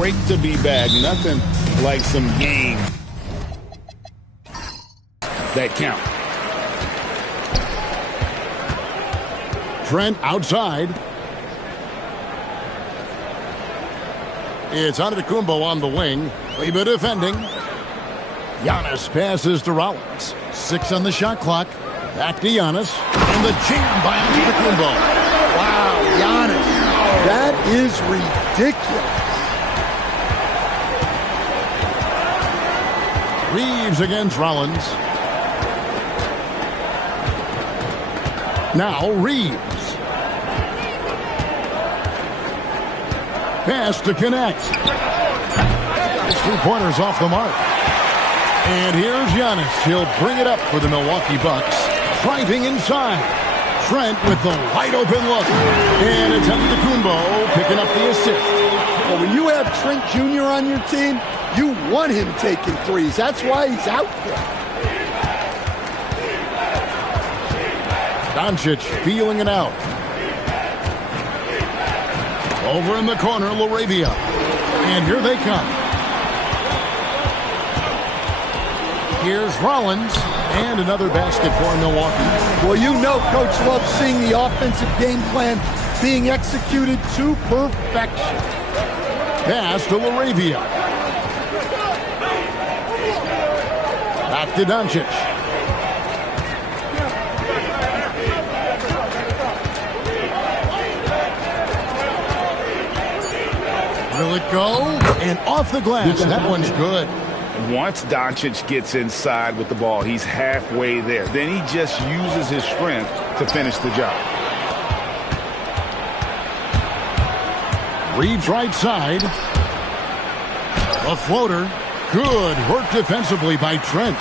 Great to be back. Nothing like some game that count. Trent outside. It's Antetokounmpo on the wing. Kleba defending. Giannis passes to Rollins. 6 on the shot clock. Back to Giannis. And the jam by Antetokounmpo. Wow, Giannis. That is ridiculous. Reeves against Rollins. Now Reeves. Pass to connect. His 3-pointers off the mark. And here's Giannis. He'll bring it up for the Milwaukee Bucks. Driving inside. Trent with the wide open look. And it's Antetokounmpo picking up the assist. Well, when you have Trent Jr. on your team, you want him taking threes. That's why he's out there. Doncic feeling it out. Over in the corner, Laravia. And here they come. Here's Rollins. And another basket for Milwaukee. Well, you know Coach loves seeing the offensive game plan being executed to perfection. Pass to Laravia. Back to Doncic. Will it go? And off the glass. That one's good. Once Doncic gets inside with the ball, he's halfway there. Then he just uses his strength to finish the job. Reeves right side. A floater. Good work defensively by Trent.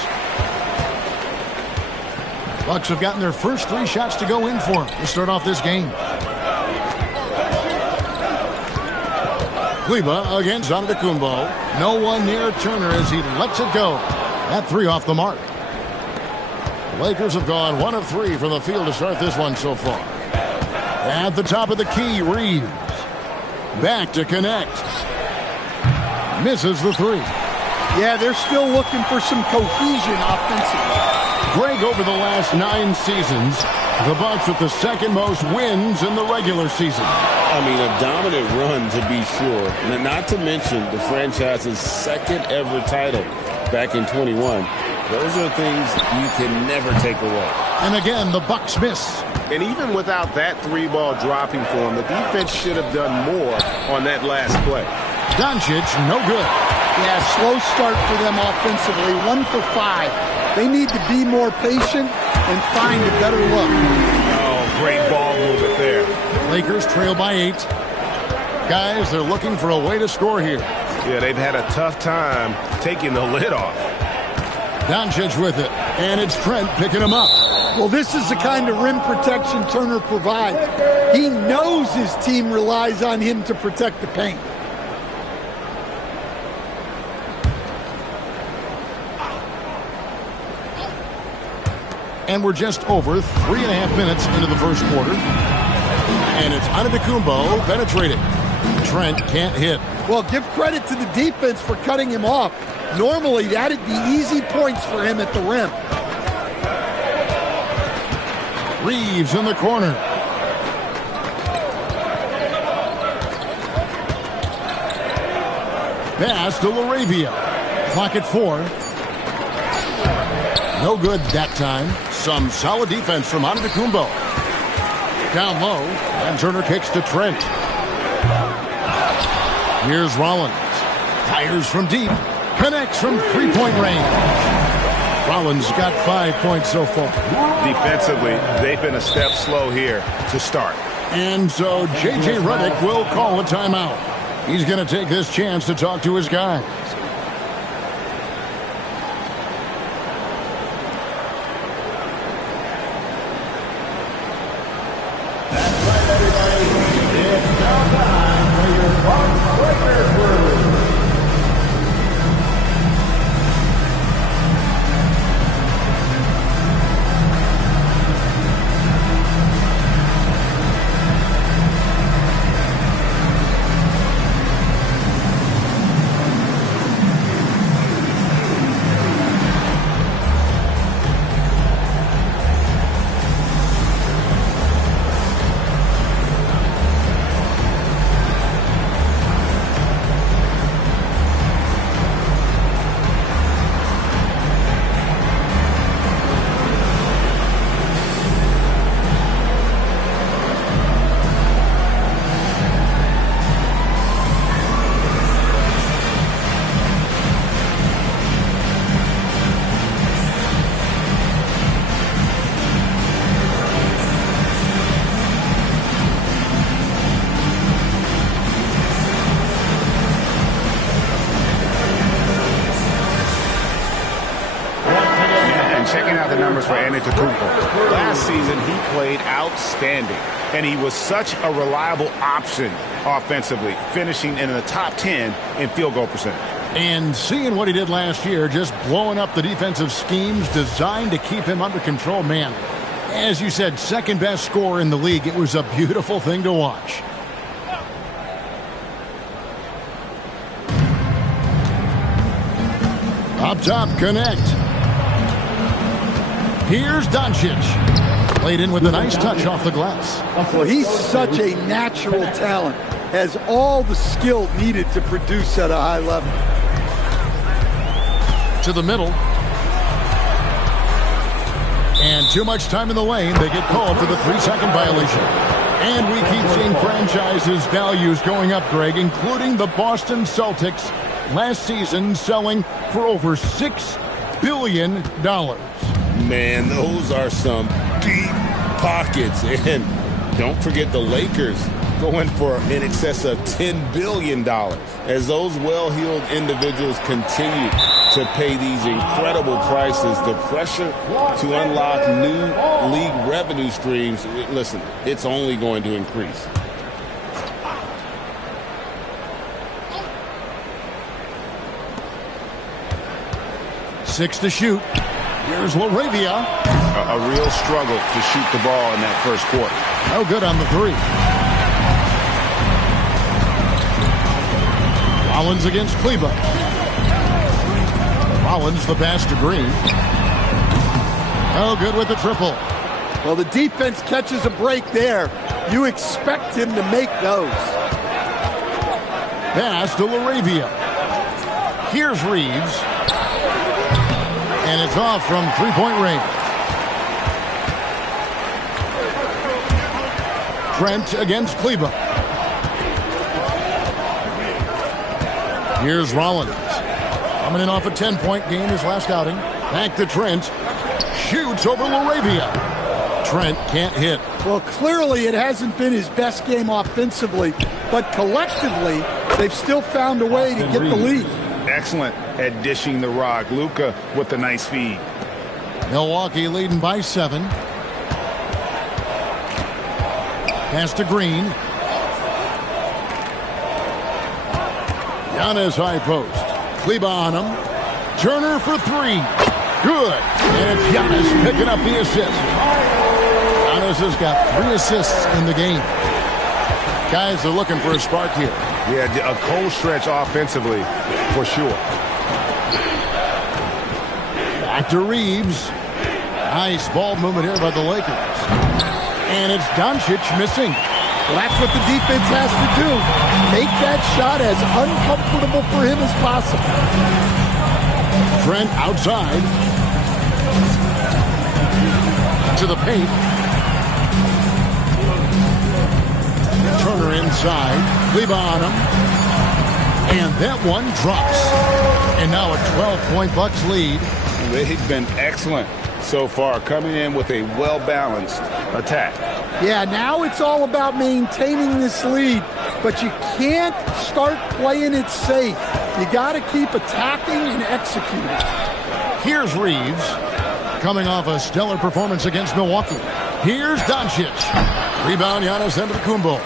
Bucks have gotten their first 3 shots to go in for to start off this game. Kleba against Antetokounmpo. No one near Turner as he lets it go. That 3 off the mark. The Lakers have gone 1 of 3 from the field to start this one so far. At the top of the key, Reeves. Back to connect. Misses the 3. Yeah, they're still looking for some cohesion offensively. Greg, over the last 9 seasons, the Bucks with the second most wins in the regular season. I mean, a dominant run to be sure. Not to mention the franchise's second ever title back in 21. Those are things you can never take away. And again, the Bucks miss. And even without that 3-ball dropping for him, the defense should have done more on that last play. Doncic, no good. Yeah, slow start for them offensively. 1 for 5. They need to be more patient and find a better look. Oh, great ball movement there. Lakers trail by 8. Guys, they're looking for a way to score here. Yeah, they've had a tough time taking the lid off. Doncic with it. And it's Trent picking him up. Well, this is the kind of rim protection Turner provides. He knows his team relies on him to protect the paint. And we're just over 3.5 minutes into the first quarter. And it's Antetokounmpo penetrating. Trent can't hit. Well, give credit to the defense for cutting him off. Normally, that'd be easy points for him at the rim. Reeves in the corner. Pass to Laravia. Clock at 4. No good that time. Some solid defense from Antetokounmpo. Down low, and Turner kicks to Trent. Here's Rollins. Fires from deep. Connects from 3-point range. Rollins got 5 points so far. Defensively, they've been a step slow here to start. And so J.J. Redick will call a timeout. He's going to take this chance to talk to his guys. the numbers for Antetokounmpo. Last season, he played outstanding, and he was such a reliable option offensively, finishing in the top 10 in field goal percentage. And seeing what he did last year, just blowing up the defensive schemes designed to keep him under control, man. As you said, second best scorer in the league. It was a beautiful thing to watch. Up top, connect. Here's Doncic. Played in with a nice touch off the glass. Well, he's such a natural talent. Has all the skill needed to produce at a high level. To the middle. And too much time in the lane. They get called for the 3-second violation. And we keep seeing franchises' values going up, Greg, including the Boston Celtics last season selling for over $6 billion. Man, those are some deep pockets. And don't forget the Lakers going for in excess of $10 billion as those well-heeled individuals continue to pay these incredible prices. The pressure to unlock new league revenue streams, listen, it's only going to increase. Six to shoot. Here's LaRavia. A real struggle to shoot the ball in that first quarter. No good on the three. Rollins against Kleber. Rollins the pass to Green. No good with the triple. Well, the defense catches a break there. You expect him to make those. Pass to LaRavia. Here's Reeves. And it's off from three-point range. Trent against Kleber. Here's Rollins. Coming in off a 10-point game his last outing. Back to Trent. Shoots over LaRavia. Trent can't hit. Well, clearly it hasn't been his best game offensively, but collectively they've still found a way to get the lead. Excellent at dishing the rock. Luka with the nice feed. Milwaukee leading by 7. Pass to Green. Giannis high post. Kleber on him. Turner for 3. Good. And it's Giannis picking up the assist. Giannis has got 3 assists in the game. Guys are looking for a spark here. Yeah, a cold stretch offensively for sure. Back to Reeves. Nice ball movement here by the Lakers. And it's Doncic missing. Well, that's what the defense has to do. Make that shot as uncomfortable for him as possible. Trent outside. To the paint. Turner inside. Kleber on him. And that one drops. And now a 12-point Bucks lead. They've been excellent so far, coming in with a well-balanced attack. Yeah, now it's all about maintaining this lead, but you can't start playing it safe. You got to keep attacking and executing. Here's Reeves, coming off a stellar performance against Milwaukee. Here's Doncic. Rebound, Giannis Antetokounmpo.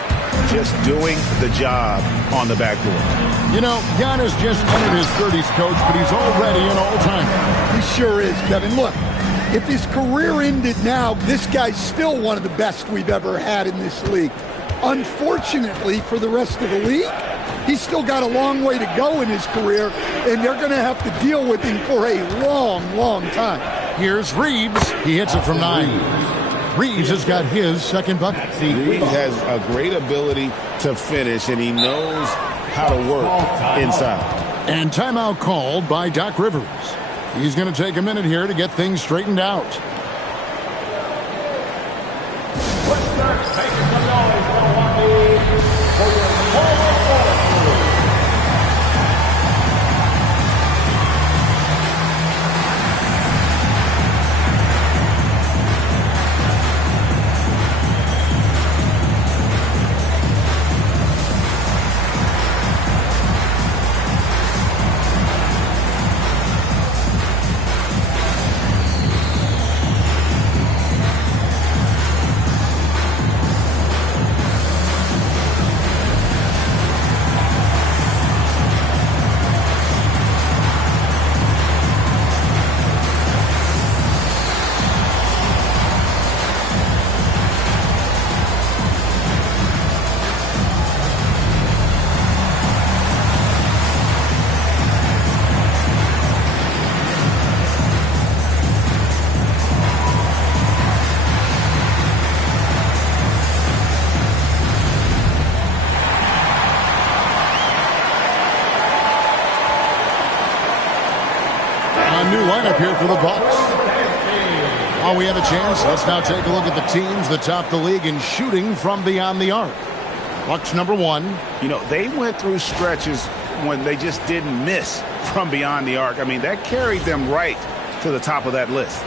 Just doing the job on the backboard. You know, Giannis just entered his 30s, coach, but he's already an all-timer. He sure is, Kevin. Look, if his career ended now, this guy's still one of the best we've ever had in this league. Unfortunately for the rest of the league, he's still got a long way to go in his career, and they're going to have to deal with him for a long, long time. Here's Reeves. He hits it from 9. Reeves has got his second bucket. Reeves has a great ability to finish, and he knows how to work inside. And timeout called by Doc Rivers. He's going to take a minute here to get things straightened out. lineup here for the Bucks. While we have a chance, let's now take a look at the teams that top the league in shooting from beyond the arc. Bucks number 1. You know, they went through stretches when they just didn't miss from beyond the arc. I mean, that carried them right to the top of that list.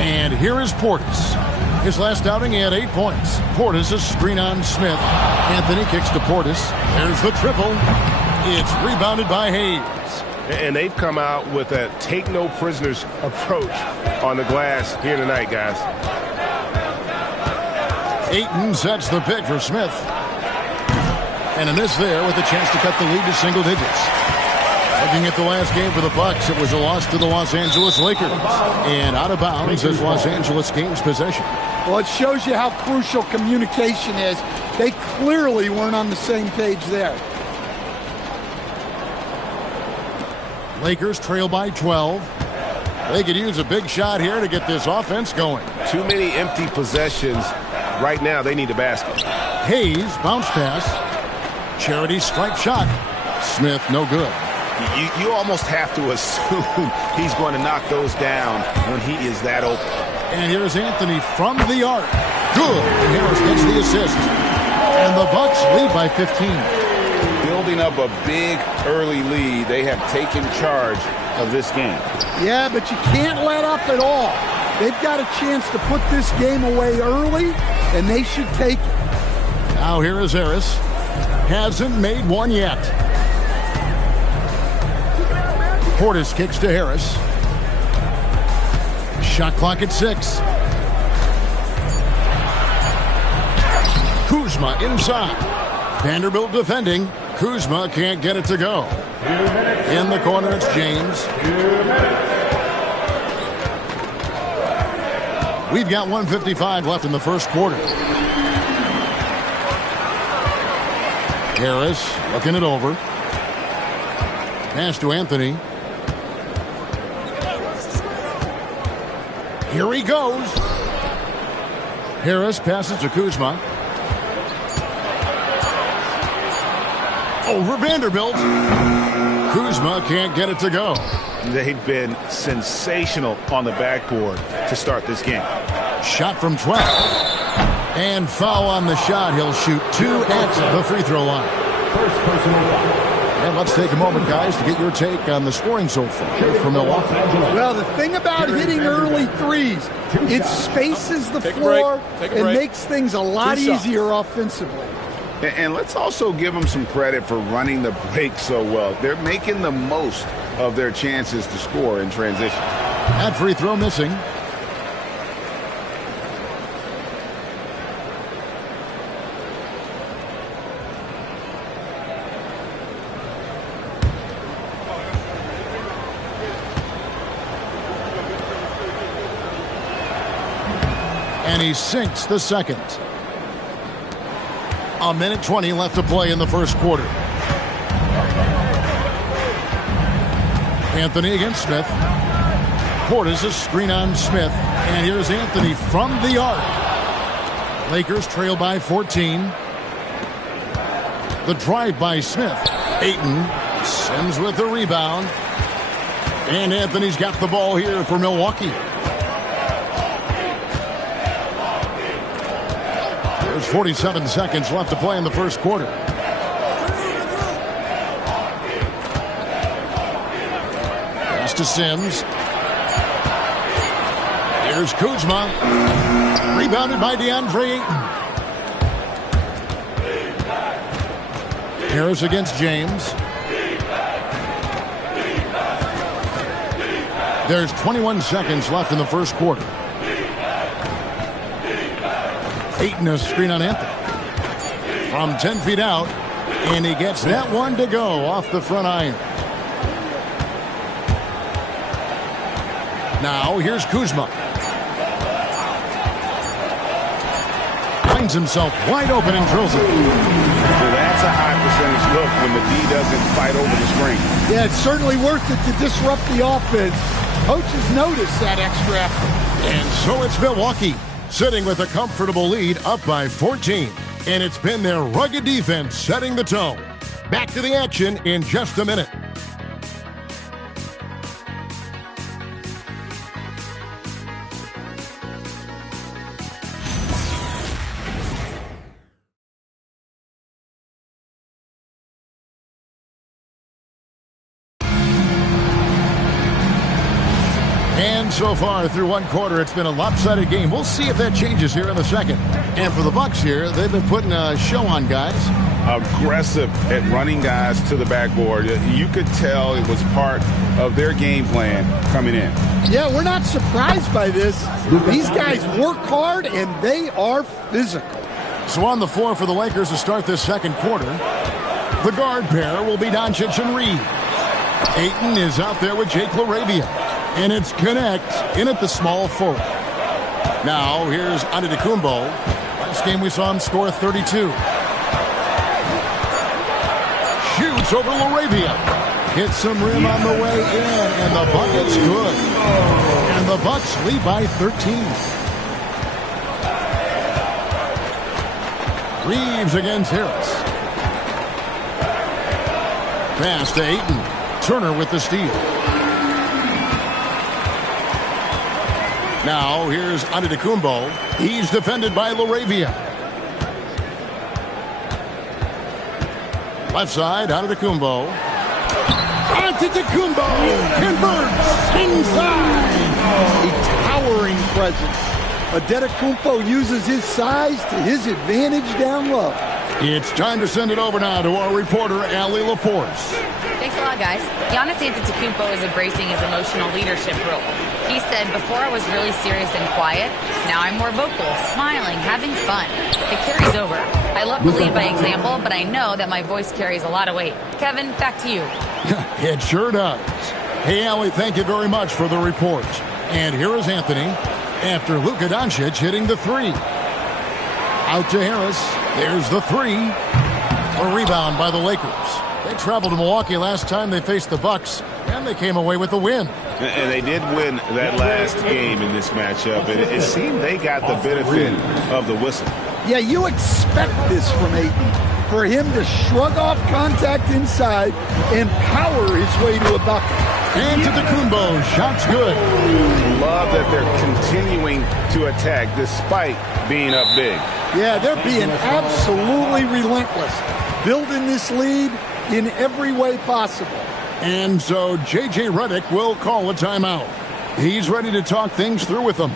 And here is Portis. His last outing, he had 8 points. Portis, a screen on Smith. Anthony kicks to Portis. There's the triple. It's rebounded by Hayes. And they've come out with a take-no-prisoners approach on the glass here tonight, guys. Ayton sets the pick for Smith. And a miss there with a chance to cut the lead to single digits. Looking at the last game for the Bucks, it was a loss to the Los Angeles Lakers. And out of bounds as Los Angeles gains possession. Well, it shows you how crucial communication is. They clearly weren't on the same page there. Lakers trail by 12. They could use a big shot here to get this offense going. Too many empty possessions. Right now, they need a basket. Hayes, bounce pass. Charity strike shot. Smith, no good. You almost have to assume he's going to knock those down when he is that open. And here's Anthony from the arc. Good. And Harris gets the assist. And the Bucks lead by 15. Building up a big early lead. They have taken charge of this game. Yeah, but you can't let up at all. They've got a chance to put this game away early, and they should take it. Now here is Harris. Hasn't made one yet. Portis kicks to Harris. Shot clock at 6. Kuzma inside. Vanderbilt defending. Kuzma can't get it to go. In the corner, it's James. We've got 1:55 left in the first quarter. Harris looking it over. Pass to Anthony. Here he goes. Harris passes to Kuzma. Over Vanderbilt. Kuzma can't get it to go. They've been sensational on the backboard to start this game. Shot from 12. And foul on the shot. He'll shoot 2 at the free throw line. First personal foul. And let's take a moment, guys, to get your take on the scoring so far for Milwaukee. Well, the thing about hitting early threes, it spaces the floor and makes things a lot easier offensively. And let's also give them some credit for running the break so well. They're making the most of their chances to score in transition. That free throw missing. And he sinks the second. A minute 20 left to play in the first quarter. Anthony against Smith. Portis a screen on Smith. And here's Anthony from the arc. Lakers trail by 14. The drive by Smith. Ayton. Sims with the rebound. And Anthony's got the ball here for Milwaukee. There's 47 seconds left to play in the first quarter. Pass to Sims. Here's Kuzma. Rebounded by DeAndre Ayton. Harris against James. There's 21 seconds left in the first quarter. Ayton a screen on Anthony. From 10 feet out. And he gets that one to go off the front iron. Now here's Kuzma. Finds himself wide open and drills it. Well, that's a high percentage look when the D doesn't fight over the screen. Yeah, it's certainly worth it to disrupt the offense. Coaches notice that extra effort. And so it's Milwaukee, sitting with a comfortable lead up by 14. And it's been their rugged defense setting the tone. Back to the action in just a minute. And so far through one quarter, it's been a lopsided game. We'll see if that changes here in the second. And for the Bucks here, they've been putting a show on, guys. Aggressive at running guys to the backboard. You could tell it was part of their game plan coming in. Yeah, we're not surprised by this. These guys work hard, and they are physical. So on the floor for the Lakers to start this second quarter, the guard pair will be Doncic and Reed. Ayton is out there with Jake LaRavia. And it's Connect in at the small forward. Now, here's Antetokounmpo. Last game we saw him score 32. Shoots over LaRavia. Hits some rim on the way in, and the bucket's good. And the Bucks lead by 13. Reeves against Harris. Pass to Ayton. Turner with the steal. Now, here's Antetokounmpo. He's defended by LaRavia. Left side, Antetokounmpo. Antetokounmpo converts inside. A towering presence. Antetokounmpo uses his size to his advantage down low. It's time to send it over now to our reporter, Allie LaForce. Thanks a lot, guys. Giannis Antetokounmpo is embracing his emotional leadership role. He said, before I was really serious and quiet, now I'm more vocal, smiling, having fun. It carries over. I love to lead by example, but I know that my voice carries a lot of weight. Kevin, back to you. It sure does. Hey, Allie, thank you very much for the report. And here is Anthony after Luka Doncic hitting the three. Out to Harris. There's the three. A rebound by the Lakers. They traveled to Milwaukee last time they faced the Bucks, and they came away with a win. And they did win that last game in this matchup. And it seemed they got the benefit of the whistle. Yeah, you expect this from Ayton. For him to shrug off contact inside and power his way to a bucket. Antetokounmpo, shot's good. Love that they're continuing to attack despite being up big. Yeah, they're being absolutely relentless. Building this lead in every way possible. And so J.J. Redick will call a timeout. He's ready to talk things through with them.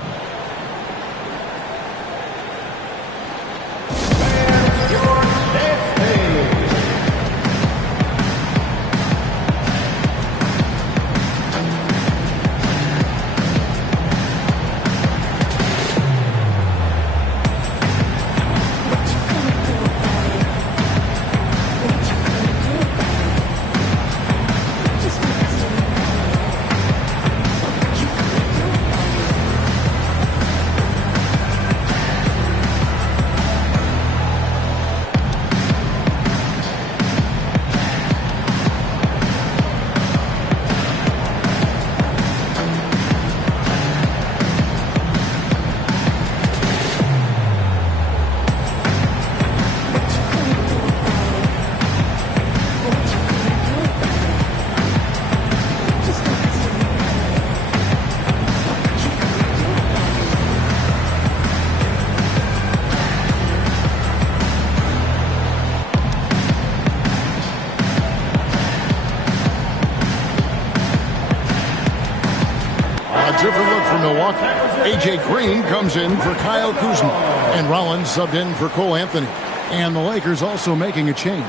Different look from Milwaukee. A.J. Green comes in for Kyle Kuzma. And Rollins subbed in for Cole Anthony. And the Lakers also making a change.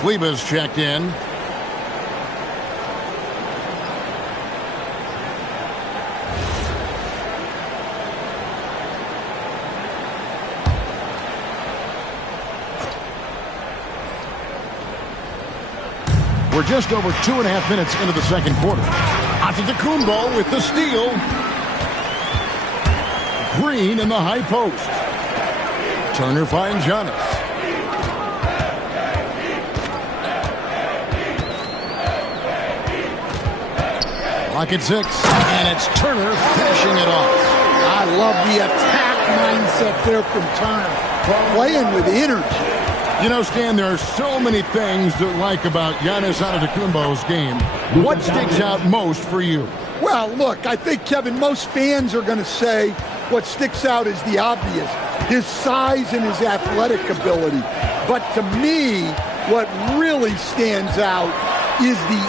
Kleba's checked in. We're just over 2.5 minutes into the second quarter. Antetokounmpo with the steal. Green in the high post. Turner finds Giannis. Lock at 6. And it's Turner finishing it off. I love the attack mindset there from Turner. playing with energy. You know, Stan, there are so many things to like about Giannis Antetokounmpo's game. What sticks out most for you? Well, look, I think, Kevin, most fans are going to say what sticks out is the obvious, his size and his athletic ability. But to me, what really stands out is the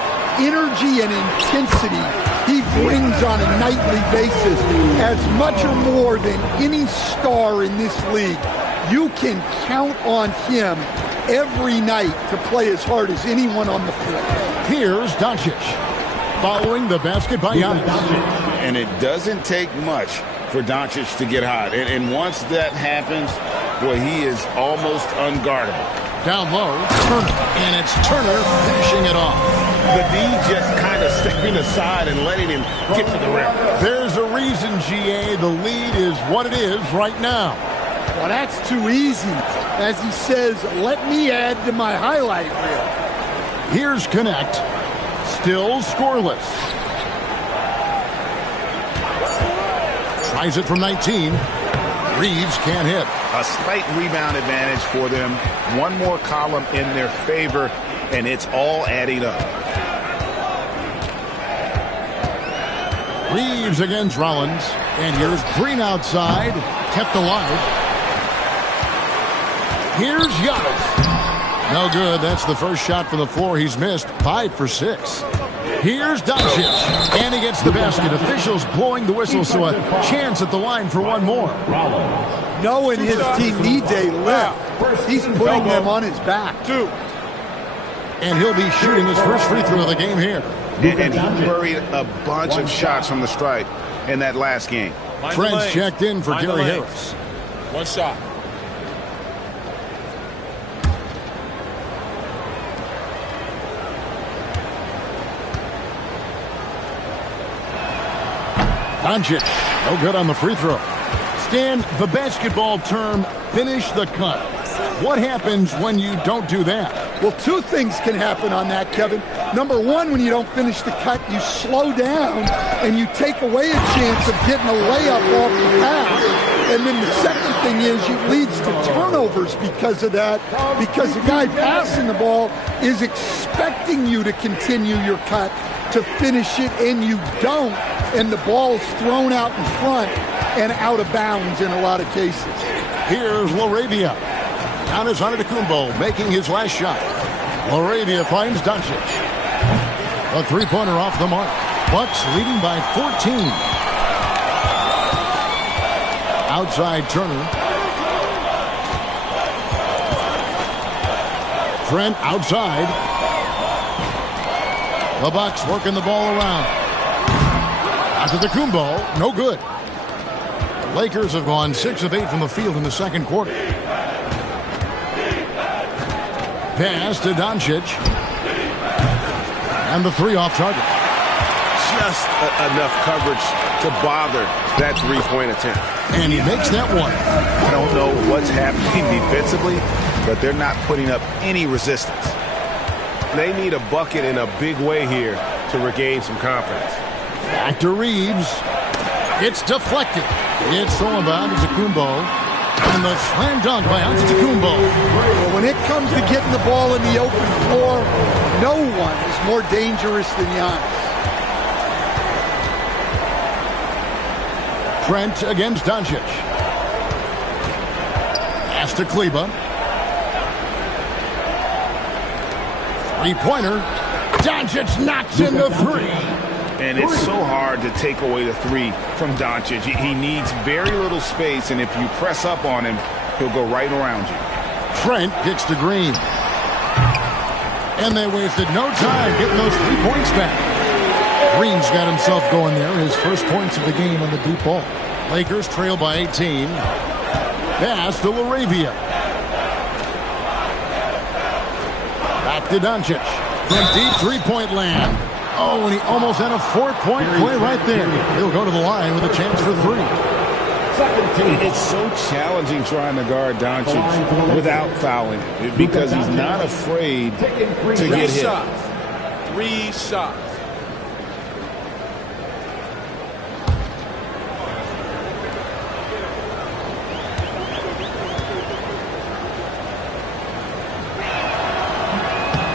energy and intensity he brings on a nightly basis, as much or more than any star in this league. You can count on him every night to play as hard as anyone on the floor. Here's Doncic, following the basket by Giannis. And it doesn't take much for Doncic to get hot. And once that happens, boy, he is almost unguardable. Down low, Turner, and it's Turner finishing it off. The D just kind of stepping aside and letting him get to the rim. There's a reason, GA, the lead is what it is right now. Well, that's too easy. As he says, let me add to my highlight reel. Here's Connect, still scoreless. Tries it from 19. Reeves can't hit. A slight rebound advantage for them. One more column in their favor, and it's all adding up. Reeves against Rollins. And here's Green outside. Kept alive. Here's Giannis. No good. That's the first shot from the floor he's missed. 5 for 6. Here's Doncic. And he gets the basket. Officials blowing the whistle, so a chance at the line for one more. Knowing his team needs a lift, he's putting them on his back. And he'll be shooting his first free throw of the game here. And he buried a bunch of shots from the stripe in that last game. Trent's checked in for Gary Harris. One shot. Doncic, no good on the free throw. Stan, the basketball term, finish the cut. What happens when you don't do that? Well, two things can happen on that, Kevin. Number one, when you don't finish the cut, you slow down and you take away a chance of getting a layup off the pass. And then the second thing is it leads to turnovers because of that, because the guy passing the ball is expecting you to continue your cut, to finish it, and you don't, and the ball's thrown out in front and out of bounds in a lot of cases. Here's LaRavia. Giannis Antetokounmpo making his last shot. LaRavia finds Doncic. A three-pointer off the mark. Bucks leading by 14. Outside Turner. Trent outside. The Bucks working the ball around. Antetokounmpo, no good. Lakers have gone 6 of 8 from the field in the second quarter. Pass to Doncic. And the three off target. Just enough coverage to bother that three-point attempt. And he makes that one. I don't know what's happening defensively, but they're not putting up any resistance. They need a bucket in a big way here to regain some confidence. Back to Reeves. It's deflected. It's thrown by Antetokounmpo. And the slam dunk by Antetokounmpo. Well, when it comes to getting the ball in the open floor, no one is more dangerous than Giannis. Trent against Doncic. Pass to Kleba. Three-pointer. Doncic knocks in the three. And it's so hard to take away the three from Doncic. He needs very little space, and if you press up on him, he'll go right around you. Trent gets to Green. And they wasted no time getting those 3 points back. Green's got himself going there. His first points of the game on the deep ball. Lakers trail by 18. Pass to LaRavia. Back to Doncic. From deep three-point land. Oh, and he almost had a 4-point play right there. He'll go to the line with a chance for 3. It's so challenging trying to guard Doncic without fouling him because he's not afraid to get hit. 3 shots.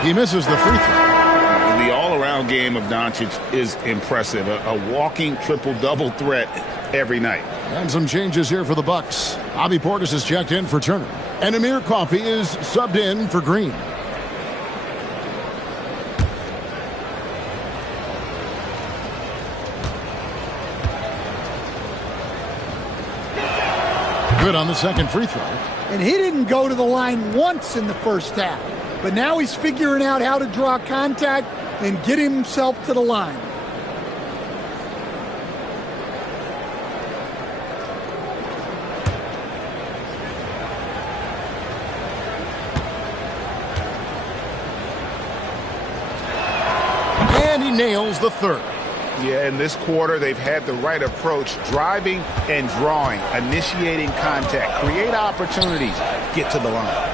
He misses the free throw. The all-around game of Doncic is impressive. A walking triple-double threat every night. And some changes here for the Bucks. Bobby Portis is checked in for Turner. And Amir Coffey is subbed in for Green. Good on the second free throw. And he didn't go to the line once in the first half. But now he's figuring out how to draw contact and get himself to the line. And he nails the third. Yeah, in this quarter, they've had the right approach, driving and drawing, initiating contact, create opportunities, get to the line.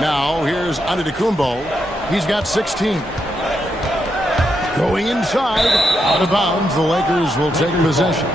Now, here's Antetokounmpo. He's got 16. Going inside, out of bounds, the Lakers will take possession.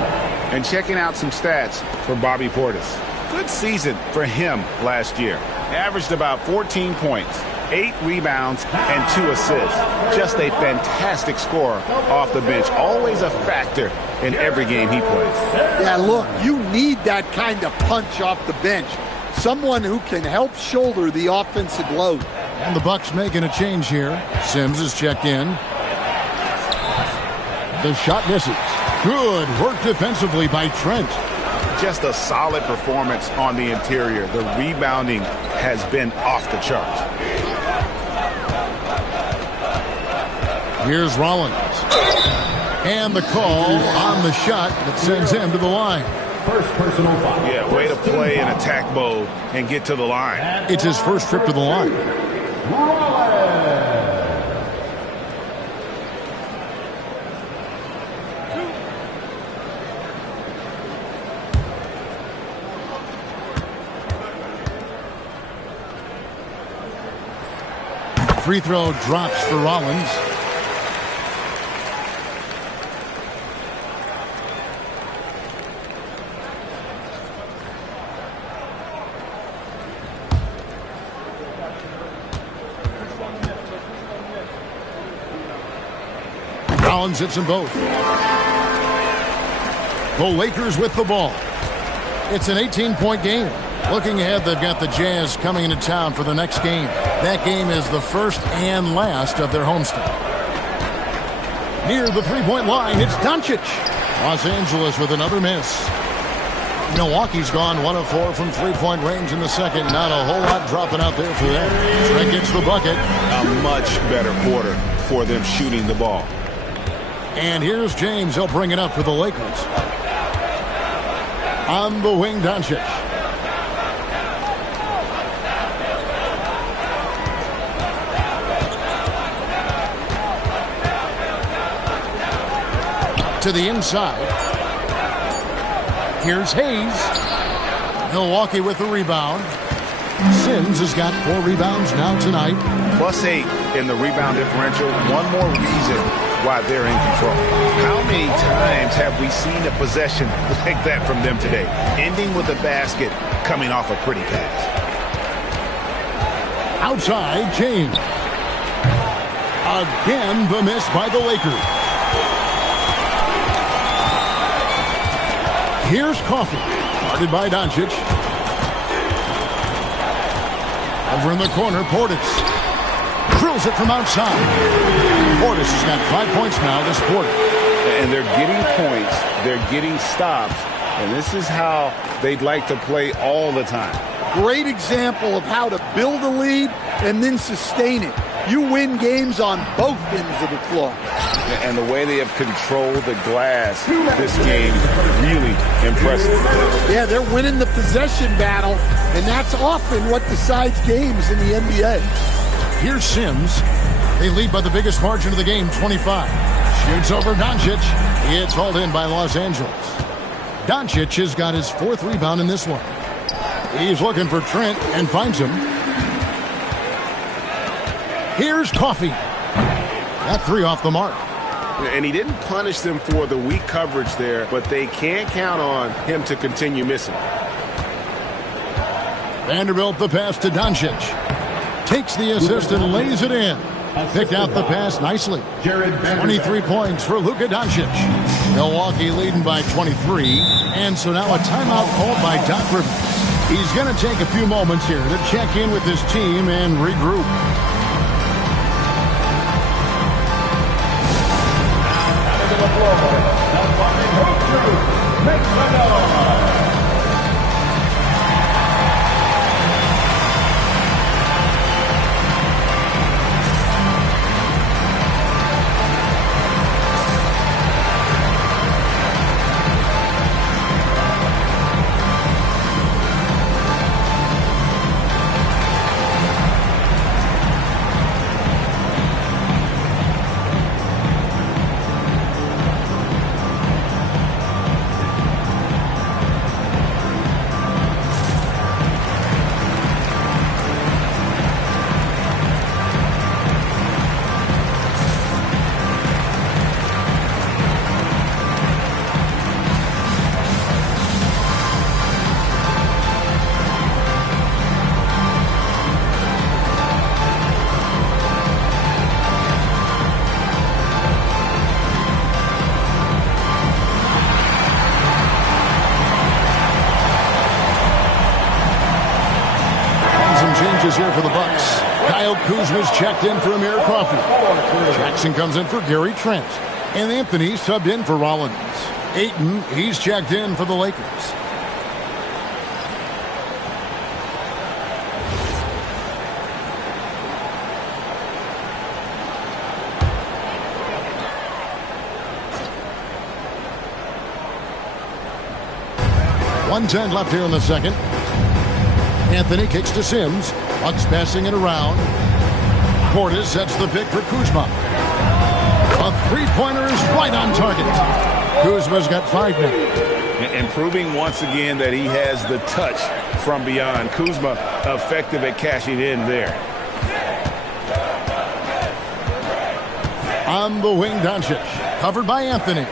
And checking out some stats for Bobby Portis. Good season for him last year. Averaged about 14 points. 8 rebounds and 2 assists. Just a fantastic scorer off the bench. Always a factor in every game he plays. Yeah, look, you need that kind of punch off the bench. Someone who can help shoulder the offensive load. And the Bucks making a change here. Sims is checked in. The shot misses. Good work defensively by Trent. Just a solid performance on the interior. The rebounding has been off the charts. Here's Rollins. And the call on the shot that sends him to the line. First personal foul. Yeah, way to play in attack mode and get to the line. It's his first trip to the line. Free throw drops for Rollins. Rollins hits them both. The Lakers with the ball. It's an 18-point game. Looking ahead, they've got the Jazz coming into town for the next game. That game is the first and last of their homestand. Near the three-point line, it's Doncic. Los Angeles with another miss. Milwaukee's gone 1 of 4 from three-point range in the second. Not a whole lot dropping out there for them. Trent gets the bucket. A much better quarter for them shooting the ball. And here's James. He'll bring it up for the Lakers. On the wing, Doncic. To the inside. Here's Hayes. Milwaukee with the rebound. Sims has got 4 rebounds now tonight. +8 in the rebound differential. One more reason why they're in control. How many times have we seen a possession like that from them today? Ending with a basket, coming off a pretty pass. Outside, James. Again, the miss by the Lakers. Here's Coffey. Guarded by Doncic. Over in the corner, Portis. Drills it from outside. Portis has got 5 points now this quarter. And they're getting points. They're getting stops. And this is how they'd like to play all the time. Great example of how to build a lead and then sustain it. You win games on both ends of the floor. And the way they have controlled the glass this game, really impressive. Yeah, they're winning the possession battle, and that's often what decides games in the NBA. Here's Sims. They lead by the biggest margin of the game, 25. Shoots over Doncic. It's hauled in by Los Angeles. Doncic has got his 4th rebound in this one. He's looking for Trent and finds him. Here's Coffey. That 3 off the mark. And he didn't punish them for the weak coverage there, but they can't count on him to continue missing. Vanderbilt the pass to Doncic. Takes the assist and lays it in. Picked out the pass nicely. 23 points for Luka Doncic. Milwaukee leading by 23. And so now a timeout called by Doc Rivers. He's going to take a few moments here to check in with his team and regroup. Out of the floor, makes the noise. Here for the Bucks. Kyle Kuzma's checked in for Amir Coffey. Jackson comes in for Gary Trent. And Anthony subbed in for Rollins. Ayton, he's checked in for the Lakers. .110 left here in the second. Anthony kicks to Sims. Bucks passing it around. Portis sets the pick for Kuzma. A three-pointer is right on target. Kuzma's got 5 now. And proving once again that he has the touch from beyond. Kuzma effective at cashing in there. On the wing, Doncic. Covered by Anthony.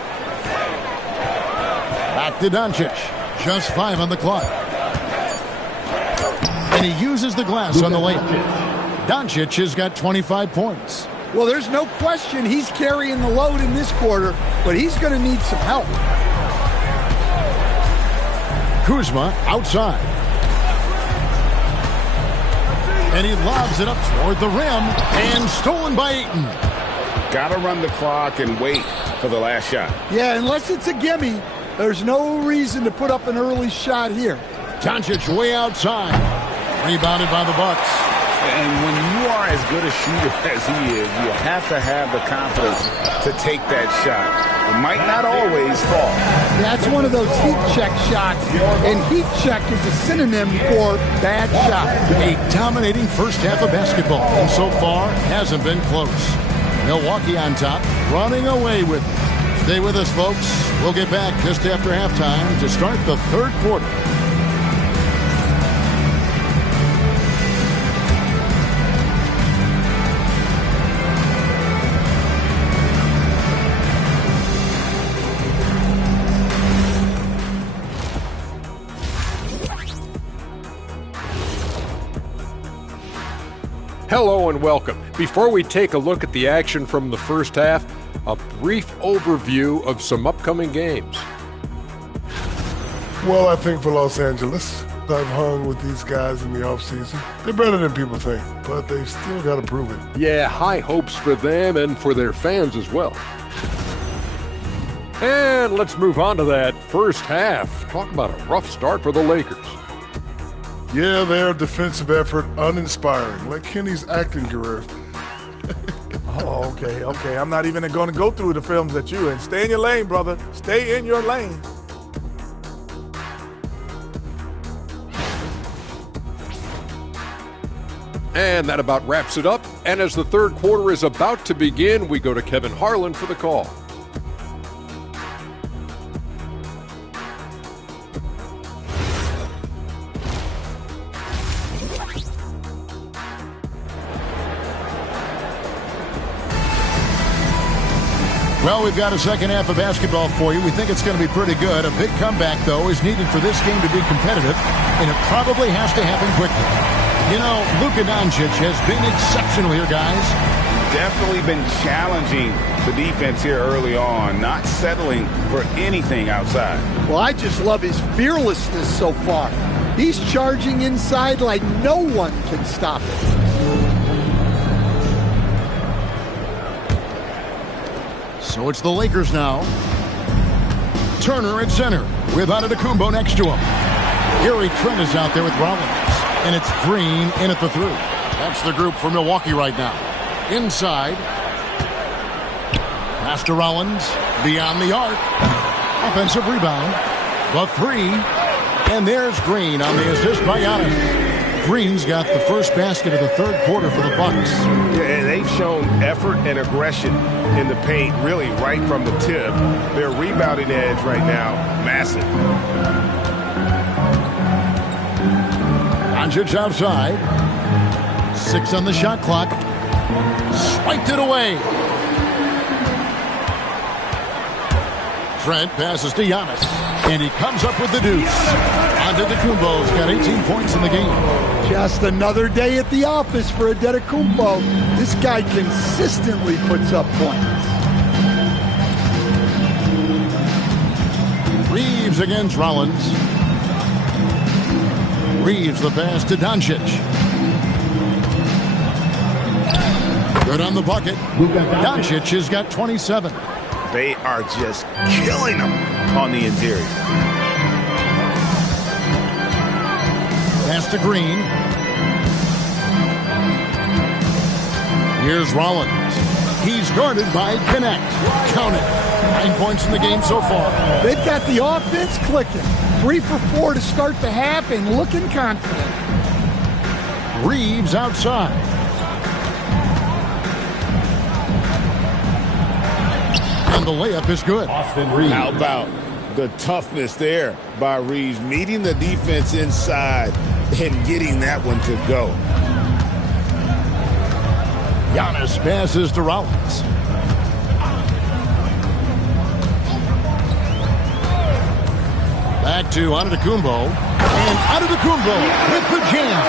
Back to Doncic. Just 5 on the clock. And he uses the glass on the layup. Doncic has got 25 points. Well, there's no question he's carrying the load in this quarter, but he's going to need some help. Kuzma outside. And he lobs it up toward the rim and stolen by Ayton. Got to run the clock and wait for the last shot. Yeah, unless it's a gimme, there's no reason to put up an early shot here. Doncic way outside. Rebounded by the Bucks. And when you are as good a shooter as he is, you have to have the confidence to take that shot. It might not always fall. That's one of those heat check shots, and heat check is a synonym for bad shot. A dominating first half of basketball, and so far hasn't been close. Milwaukee on top, running away with it. Stay with us, folks. We'll get back just after halftime to start the third quarter. Hello and welcome. Before we take a look at the action from the first half, a brief overview of some upcoming games. Well, I think for Los Angeles, I've hung with these guys in the offseason. They're better than people think, but they've still got to prove it. Yeah, high hopes for them and for their fans as well. And let's move on to that first half. Talk about a rough start for the Lakers. Yeah, their defensive effort uninspiring, like Kenny's acting career. Oh, okay. I'm not even going to go through the films that you in. Stay in your lane, brother. Stay in your lane. And that about wraps it up. And as the third quarter is about to begin, we go to Kevin Harlan for the call. Well, we've got a second half of basketball for you. We think it's going to be pretty good. A big comeback, though, is needed for this game to be competitive, and it probably has to happen quickly. You know, Luka Doncic has been exceptional here, guys. definitely been challenging the defense here early on, not settling for anything outside. Well, I just love his fearlessness so far. He's charging inside like no one can stop him. So it's the Lakers now. Turner at center with Antetokounmpo next to him. Gary Trent is out there with Rollins. And it's Green in at the 3. That's the group for Milwaukee right now. Inside. Pass to Rollins. Beyond the arc. Offensive rebound. The 3. And there's Green on the assist by Giannis. Green's got the first basket of the third quarter for the Bucks. Yeah, they've shown effort and aggression in the paint, really right from the tip. Their rebounding edge right now, massive. Doncic outside. 6 on the shot clock. Swiped it away. Trent passes to Giannis. And he comes up with the deuce. Antetokounmpo's got 18 points in the game. Just another day at the office for Antetokounmpo. This guy consistently puts up points. Reeves against Rollins. Reeves the pass to Doncic. Good on the bucket. Doncic has got 27. They are just killing them on the interior. Pass to Green. Here's Rollins. He's guarded by Connect. Count it. 9 points in the game so far. They've got the offense clicking. 3 for 4 to start the half and looking confident. Reeves outside. And the layup is good. Austin Reeves. How about the toughness there by Reeves, meeting the defense inside and getting that one to go. Giannis passes to Rollins. Back to Antetokounmpo. And Antetokounmpo with the jam.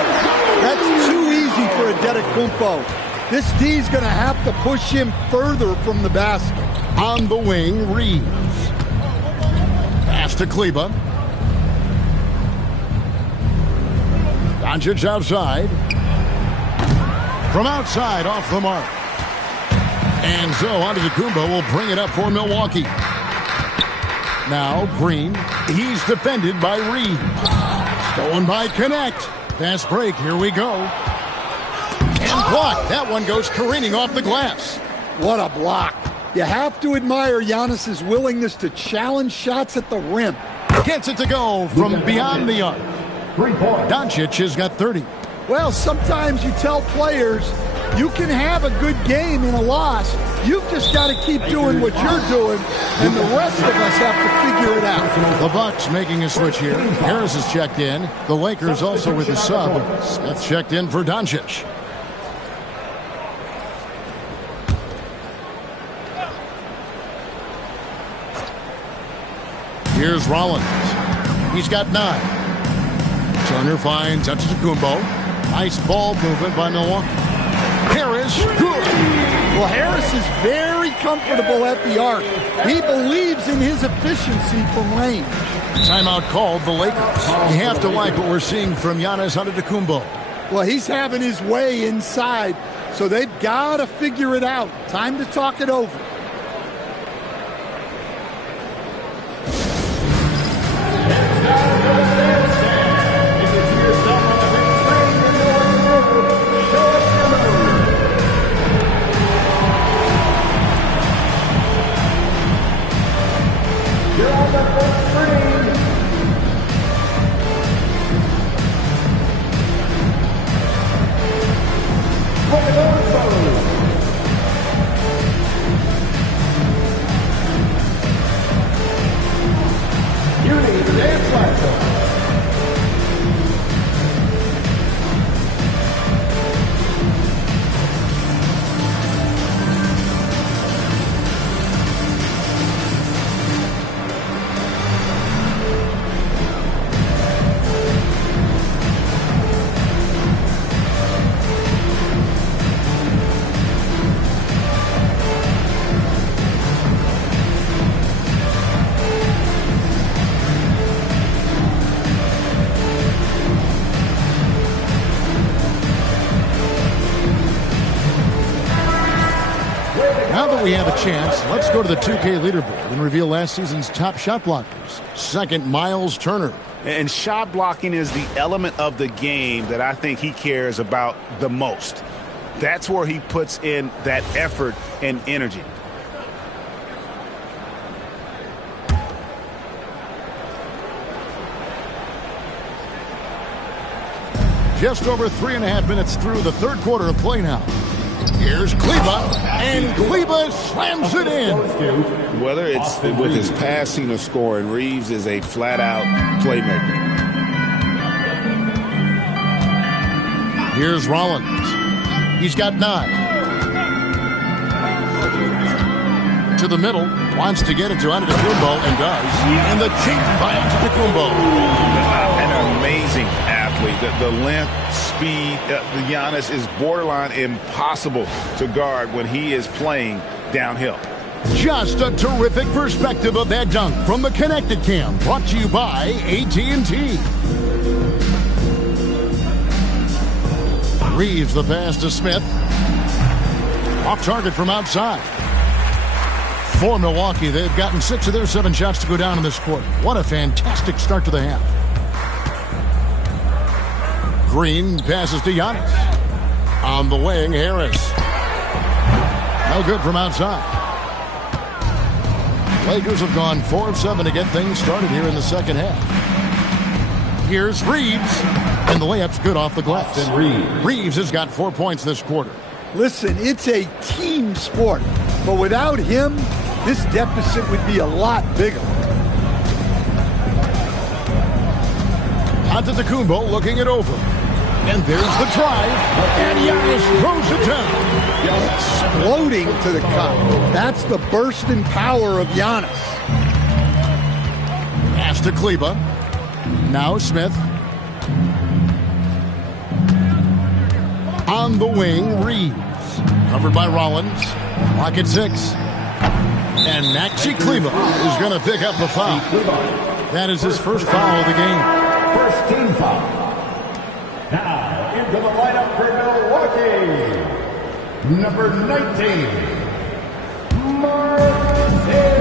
That's too easy for Antetokounmpo. This D's going to have to push him further from the basket. On the wing, Reeves. Pass to Kleba. Doncic outside. From outside, off the mark. And so Antetokounmpo will bring it up for Milwaukee. Now Green. He's defended by Reeves. Stolen by Connect. Fast break. Here we go. And blocked. That one goes careening off the glass. What a block. You have to admire Giannis's willingness to challenge shots at the rim. Gets it to go from beyond the arc. Doncic has got 30. Well, sometimes you tell players you can have a good game in a loss. You've just got to keep doing what you're doing, and the rest of us have to figure it out. The Bucks making a switch here. Harris is checked in. The Lakers also with a sub. Smith checked in for Doncic. Here's Rollins. He's got 9. Turner finds Antetokounmpo. Nice ball movement by Milwaukee. Harris, good. Well, Harris is very comfortable at the arc. He believes in his efficiency from range. Timeout called the Lakers. You have to like what we're seeing from Giannis Antetokounmpo. Well, he's having his way inside, so they've got to figure it out. Time to talk it over. that we have a chance, let's go to the 2K leaderboard and reveal last season's top shot blockers. Second, Miles Turner. And shot blocking is the element of the game that I think he cares about the most. That's where he puts in that effort and energy. Just over 3.5 minutes through the third quarter of play now. Here's Kleba, and Kleba slams it in. Whether it's with his passing or scoring, Reeves is a flat-out playmaker. Here's Rollins. He's got 9. To the middle, wants to get it to Antetokounmpo, and does. And the chink by Antetokounmpo. An amazing athlete. The length, speed, Giannis is borderline impossible to guard when he is playing downhill. Just a terrific perspective of that dunk from the Connected Cam, brought to you by AT&T. Reeves the pass to Smith. Off target from outside. For Milwaukee, they've gotten 6 of their 7 shots to go down in this quarter. What a fantastic start to the half. Green passes to Giannis. On the wing, Harris. No good from outside. Lakers have gone 4 of 7 to get things started here in the second half. Here's Reeves. And the layup's good off the glass. Reeves has got 4 points this quarter. Listen, it's a team sport. But without him, this deficit would be a lot bigger. Antetokounmpo looking it over. And there's the drive. And Giannis throws it down. Exploding to the cup. That's the burst in power of Giannis. Pass to Kleba. Now Smith. On the wing, Reeves. Covered by Rollins. Clock at 6. And Maxi Kleba is going to pick up the foul. That is his first foul of the game. First team foul. Now into the lineup for Milwaukee, number 19,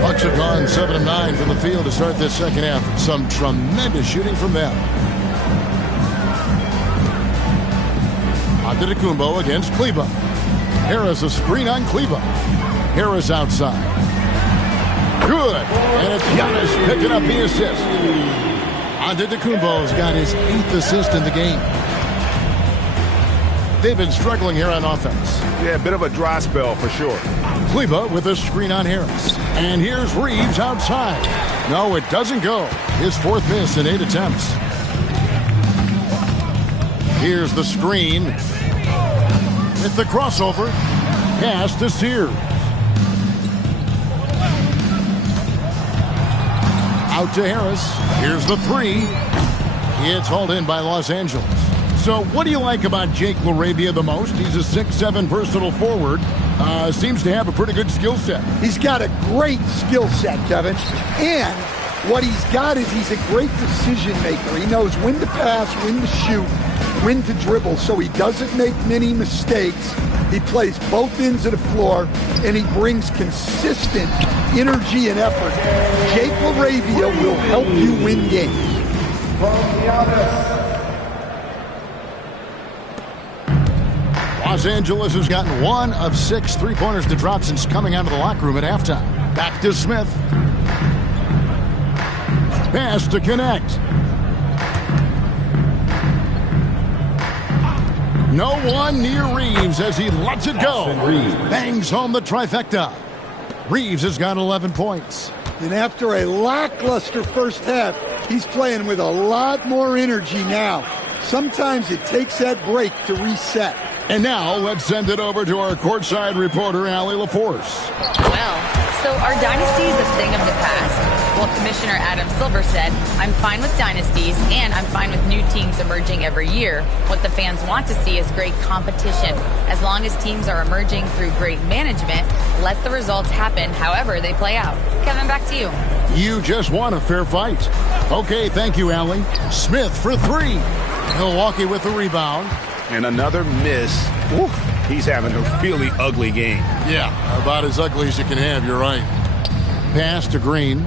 Bucks have gone 7 of 9 from the field to start this second half. Some tremendous shooting from them. Antetokounmpo against Kleba. Harris a screen on Kleba. Harris outside. Good. And it's Giannis picking up the assist. Antetokounmpo's got his 8th assist in the game. They've been struggling here on offense. Yeah, a bit of a dry spell for sure. Kleba with a screen on Harris. And here's Reeves outside. No, it doesn't go. His 4th miss in 8 attempts. Here's the screen. With the crossover. Pass to Sears. Out to Harris. Here's the 3. It's hauled in by Los Angeles. So what do you like about Jake LaRavia the most? He's a 6'7" versatile forward. Seems to have a pretty good skill set. He's got a great skill set, Kevin. And what he's got is he's a great decision maker. He knows when to pass, when to shoot, when to dribble, so he doesn't make many mistakes. He plays both ends of the floor, and he brings consistent energy and effort. Jake LaRavia will help you win games. Los Angeles has gotten 1 of 6 3-pointers to drop since coming out of the locker room at halftime. Back to Smith. Pass to connect. No one near Reeves as he lets it go. Bangs home the trifecta. Reeves has got 11 points. And after a lackluster first half, he's playing with a lot more energy now. Sometimes it takes that break to reset. And now let's send it over to our courtside reporter, Allie LaForce. Well, so are dynasties a thing of the past? Well, Commissioner Adam Silver said, I'm fine with dynasties and I'm fine with new teams emerging every year. What the fans want to see is great competition. As long as teams are emerging through great management, let the results happen however they play out. Kevin, back to you. You just won a fair fight. Okay, thank you, Allie. Smith for 3. Milwaukee with the rebound. And another miss. Oof. he's having a really ugly game. Yeah, about as ugly as you can have, you're right. Pass to Green.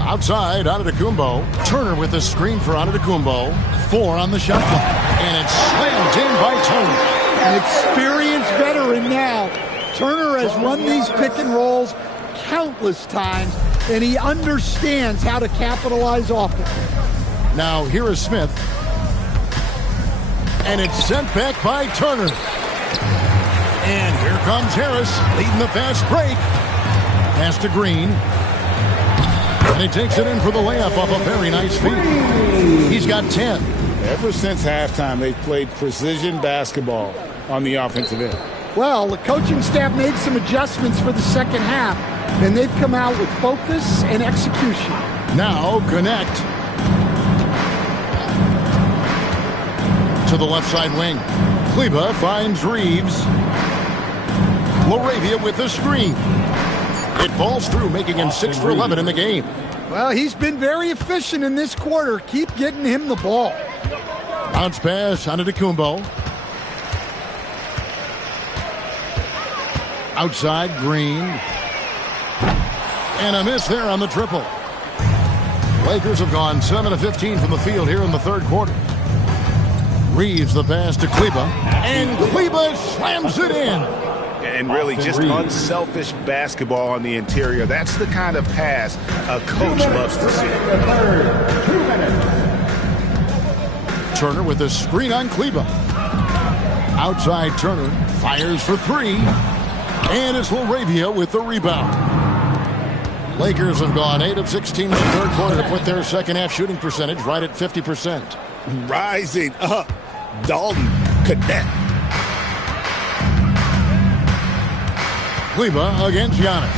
Outside, Antetokounmpo. Turner with the screen for Antetokounmpo. 4 on the shot clock. And it's slammed in by Turner. An experienced veteran now. Turner has run these pick and rolls countless times, and he understands how to capitalize off it. Now, here is Smith. And it's sent back by Turner. And here comes Harris, leading the fast break. Pass to Green. And he takes it in for the layup off a very nice feed. He's got 10. Ever since halftime, they've played precision basketball on the offensive end. Well, the coaching staff made some adjustments for the second half, and they've come out with focus and execution. Now connect to the left side wing. Kleba finds Reeves. Laravia with the screen. It falls through, making him 6 for 11 in the game. Well, he's been very efficient in this quarter. Keep getting him the ball. Bounce pass on Antetokounmpo. Outside, Green. And a miss there on the triple. Lakers have gone 7 of 15 from the field here in the third quarter. Reeves the pass to Kleba. And Kleba slams it in. And really just unselfish basketball on the interior. That's the kind of pass a coach loves to see. Turner with a screen on Kleba. Outside Turner fires for 3. And it's Laravia with the rebound. Lakers have gone 8 of 16 in the third quarter to put their second half shooting percentage right at 50%. Rising up, Dalton Cadet. Kleba against Giannis.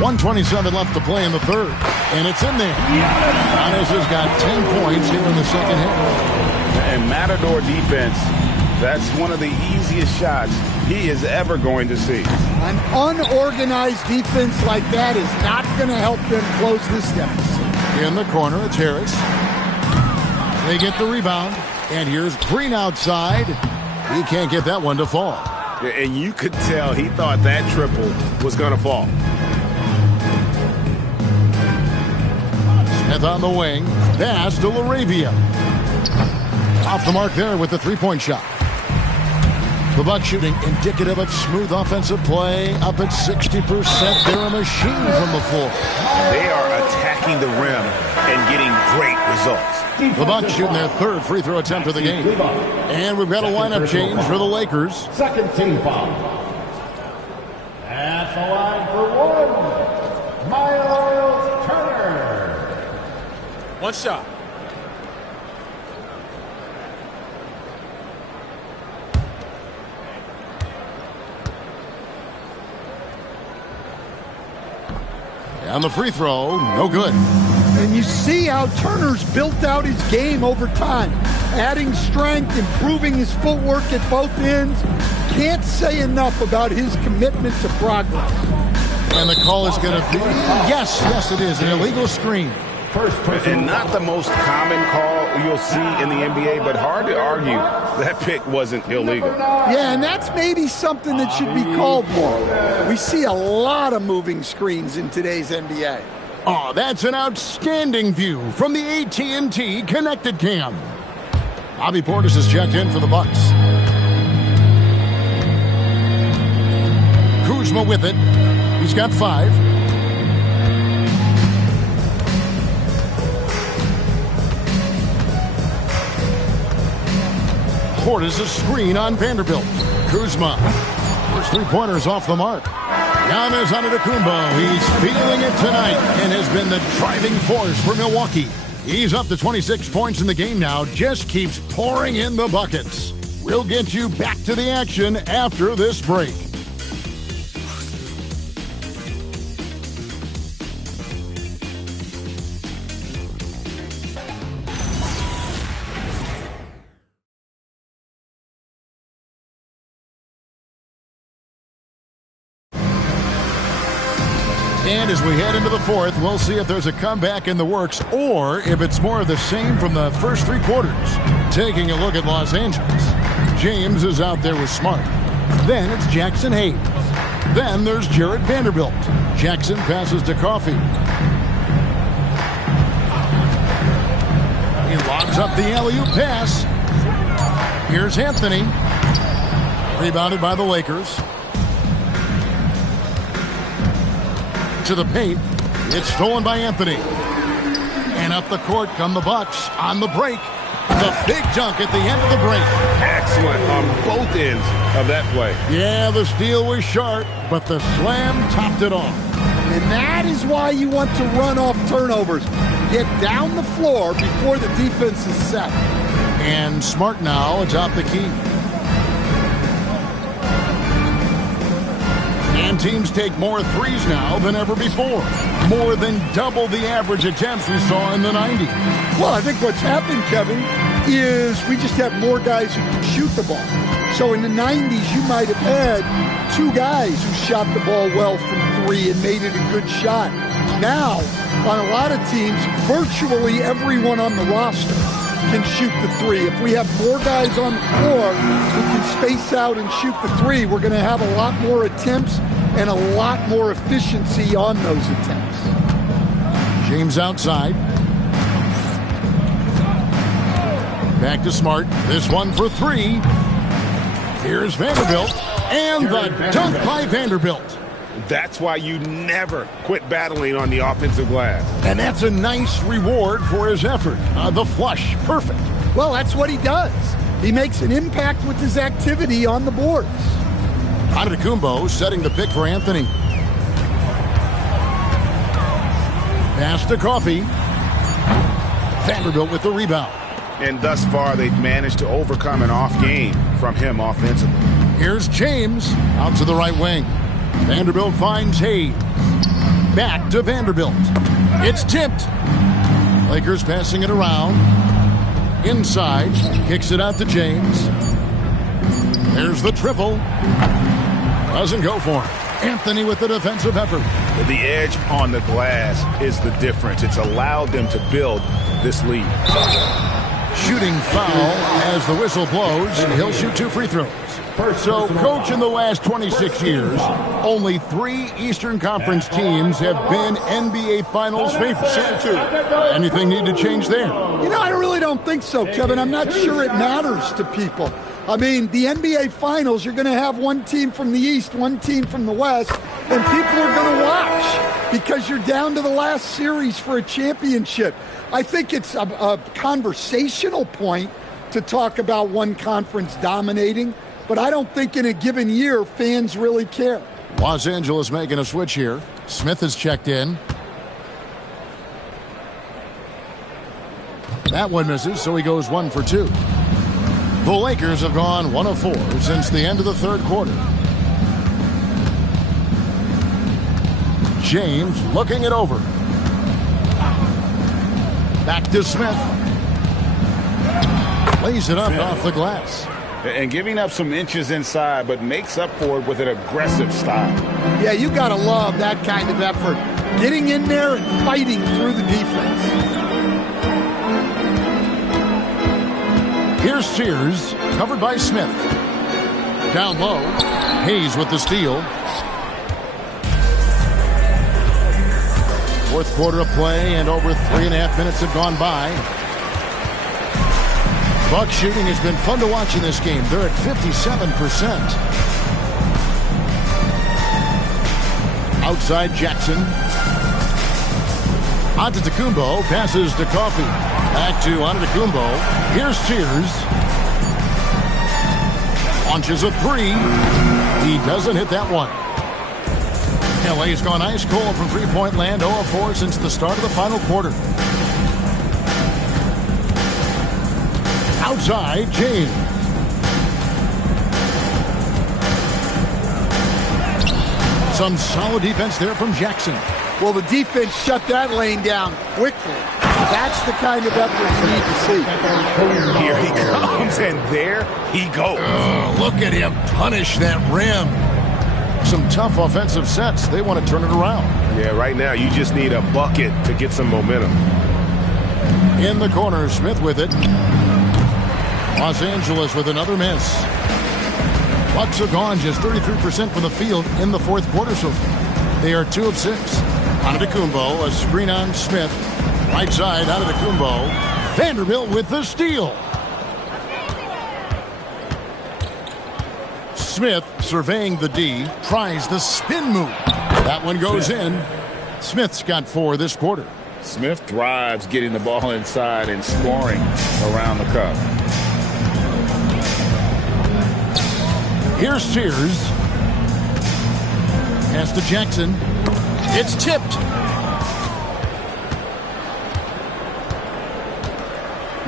1:27 left to play in the third. And it's in there. Giannis has got 10 points here in the second half. And Matador defense, that's one of the easiest shots he is ever going to see. An unorganized defense like that is not going to help them close this deficit. In the corner, it's Harris. They get the rebound. And here's Green outside. He can't get that one to fall. And you could tell he thought that triple was going to fall. Smith on the wing. Pass to Laravia. Off the mark there with the three-point shot. The Bucks shooting indicative of smooth offensive play. Up at 60%. They're a machine from the floor. They are attacking the rim and getting great results. The Bucks shooting their third free throw attempt of the game. And we've got a lineup change for the Lakers. Second team foul. At the line for 1, Miles Turner. One shot. And the free throw, no good. And you see how Turner's built out his game over time. Adding strength, improving his footwork at both ends. Can't say enough about his commitment to progress. And the call is going to be, yes, it is, an illegal screen. And not the most common call you'll see in the NBA, but hard to argue that pick wasn't illegal. Yeah, and that's maybe something that should be called more. We see a lot of moving screens in today's NBA. Oh, that's an outstanding view from the AT&T Connected Cam. Bobby Portis has checked in for the Bucks. Kuzma with it. He's got 5. Portis' screen on Vanderbilt. Kuzma. First three-pointers off the mark. Giannis Antetokounmpo. He's feeling it tonight and has been the driving force for Milwaukee. He's up to 26 points in the game now. Just keeps pouring in the buckets. We'll get you back to the action after this break. And as we head into the fourth, we'll see if there's a comeback in the works or if it's more of the same from the first three quarters. Taking a look at Los Angeles. James is out there with Smart. Then it's Jackson Hayes. Then there's Jarred Vanderbilt. Jackson passes to Coffee. He lobs up the alley-oop pass. Here's Anthony. Rebounded by the Lakers. To the paint. It's stolen by Anthony. And up the court come the Bucks on the break. The big dunk at the end of the break. Excellent on both ends of that play. Yeah, the steal was sharp, but the slam topped it off. And that is why you want to run off turnovers. Get down the floor before the defense is set. And Smart now atop the key. And teams take more threes now than ever before. More than double the average attempts we saw in the 90s. Well, I think what's happened, Kevin, is we just have more guys who can shoot the ball. So in the 90s, you might have had two guys who shot the ball well from three and made it a good shot. Now, on a lot of teams, virtually everyone on the roster can shoot the three. If we have more guys on the floor who can space out and shoot the three, we're going to have a lot more attempts and a lot more efficiency on those attempts. James outside. Back to Smart. This one for three. Here's Vanderbilt. And the dunk by Vanderbilt. That's why you never quit battling on the offensive glass. And that's a nice reward for his effort. The flush. Perfect. Well, that's what he does. He makes an impact with his activity on the boards. Antetokounmpo setting the pick for Anthony. Pass to Coffee. Vanderbilt with the rebound. And thus far, they've managed to overcome an off game from him offensively. Here's James out to the right wing. Vanderbilt finds Hayes. Back to Vanderbilt. It's tipped. Lakers passing it around. Inside. Kicks it out to James. There's the triple. Doesn't go for him. Anthony with the defensive effort. The edge on the glass is the difference. It's allowed them to build this lead. Shooting foul as the whistle blows, and he'll shoot two free throws. So, Coach, in the last 26 years, only 3 Eastern Conference teams have been NBA Finals favorites. Anything need to change there? You know, I really don't think so, Kevin. I'm not sure it matters to people. I mean, the NBA Finals, you're going to have one team from the East, one team from the West, and people are going to watch because you're down to the last series for a championship. I think it's a conversational point to talk about one conference dominating, but I don't think in a given year fans really care. Los Angeles making a switch here. Smith has checked in. That one misses, so he goes 1 for 2. The Lakers have gone 1 of 4 since the end of the third quarter. James looking it over. Back to Smith. Lays it up off the glass. And giving up some inches inside, but makes up for it with an aggressive style. Yeah, you got to love that kind of effort. Getting in there and fighting through the defense. Here's Sears, covered by Smith. Down low, Hayes with the steal. Fourth quarter of play, and over 3.5 minutes have gone by. Buck shooting has been fun to watch in this game. They're at 57%. Outside Jackson. Antetokounmpo passes to Coffee. Back to Antetokounmpo. Here's Sears. Launches a 3. He doesn't hit that one. LA's gone ice cold from three-point land, 0 of 4 since the start of the final quarter. Outside, James. Some solid defense there from Jackson. Well, the defense shut that lane down quickly. That's the kind of effort you need to see. Here he comes, and there he goes. Look at him punish that rim. Some tough offensive sets. They want to turn it around. Yeah, right now you just need a bucket to get some momentum. In the corner, Smith with it. Los Angeles with another miss. Bucks have gone just 33% from the field in the fourth quarter so far. They are 2 of 6. Antetokounmpo, a screen on Smith. Right side, Antetokounmpo. Vanderbilt with the steal. Smith surveying the D, tries the spin move. That one goes in. Smith's got 4 this quarter. Smith thrives getting the ball inside and scoring around the cup. Here's Sears. Pass to Jackson. It's tipped.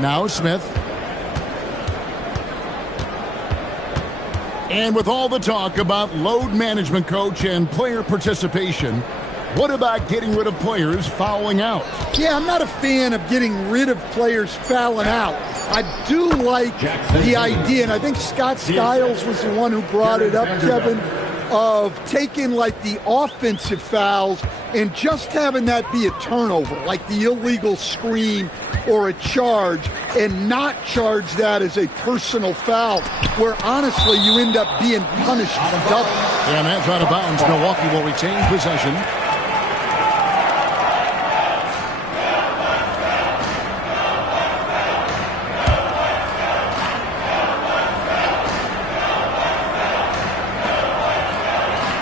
Now Smith. And with all the talk about load management, coach, and player participation, what about getting rid of players fouling out? Yeah, I'm not a fan of getting rid of players fouling out. I do like the idea, and I think Scott Skiles was the one who brought it up, Kevin, of taking like the offensive fouls and just having that be a turnover, like the illegal screen or a charge, and not charge that as a personal foul, where honestly you end up being punished double. And that's out of bounds. Milwaukee will retain possession.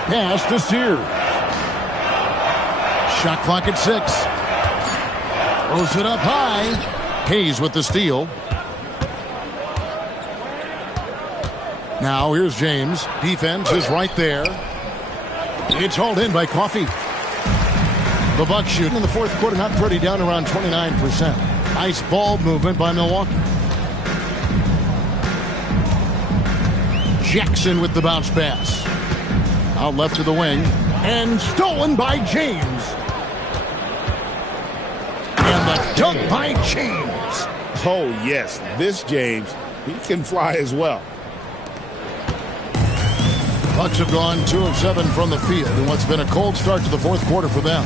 Pass to Sears. Shot clock at 6. Throws it up high. Hayes with the steal. Now here's James. Defense is right there. It's hauled in by Coffey. The Bucks shooting in the fourth quarter, not pretty, down around 29%. Nice ball movement by Milwaukee. Jackson with the bounce pass. Out left to the wing. And stolen by James. And the dunk by James. Oh, yes. This James, he can fly as well. Bucks have gone 2 of 7 from the field in what's been a cold start to the fourth quarter for them.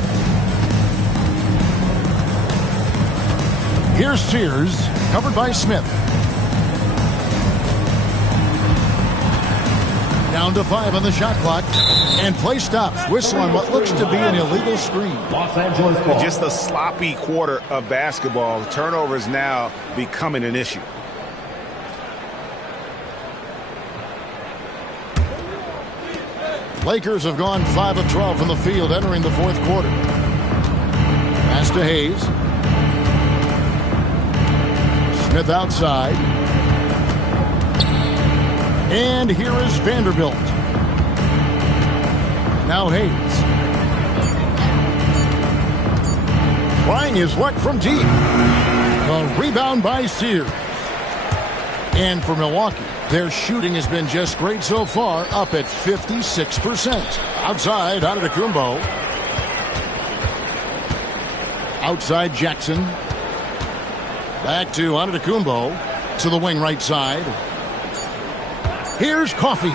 Here's Sears, covered by Smith. Down to 5 on the shot clock. And play stops. Whistle on what looks to be an illegal screen. Los Angeles ball. Just a sloppy quarter of basketball. Turnovers now becoming an issue. Lakers have gone 5 of 12 from the field entering the fourth quarter. Pass to Hayes. Smith outside. And here is Vanderbilt. Now Hayes. Trying his luck from deep. The rebound by Sears. And for Milwaukee, their shooting has been just great so far, up at 56%. Outside, Antetokounmpo. Outside, Jackson. Back to Antetokounmpo. To the wing right side. Here's Coffey.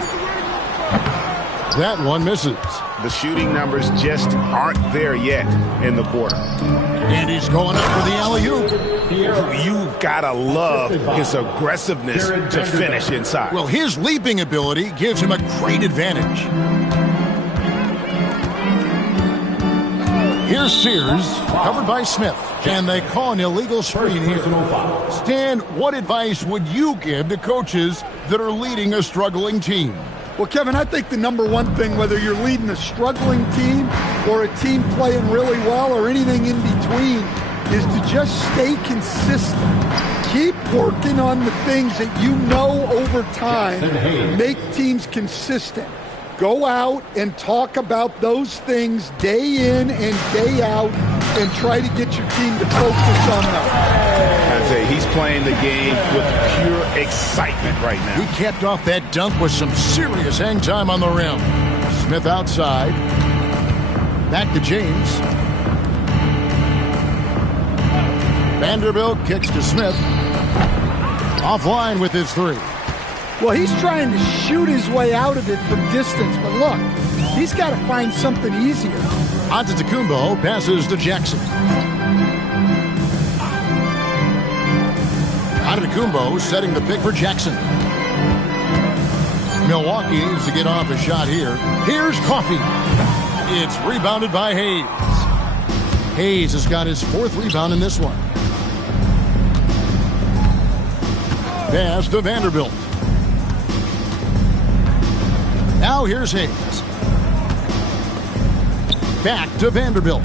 That one misses. The shooting numbers just aren't there yet in the quarter. And he's going up for the alley-oop. You've got to love his aggressiveness to finish inside. Well, his leaping ability gives him a great advantage. Here's Sears, covered by Smith. And they call an illegal screen here. Stan, what advice would you give to coaches that are leading a struggling team? Well, Kevin, I think the number one thing, whether you're leading a struggling team or a team playing really well or anything in between, is to just stay consistent. Keep working on the things that you know over time make teams consistent. Go out and talk about those things day in and day out and try to get your team to focus on them. I'd say he's playing the game with pure excitement right now. He capped off that dunk with some serious hang time on the rim. Smith outside. Back to James. Vanderbilt kicks to Smith. Offline with his 3. Well, he's trying to shoot his way out of it from distance, but look, he's got to find something easier. Antetokounmpo passes to Jackson. Antetokounmpo setting the pick for Jackson. Milwaukee needs to get off a shot here. Here's Coffey. It's rebounded by Hayes. Hayes has got his 4th rebound in this one. Pass to Vanderbilt. Now here's Hayes. Back to Vanderbilt.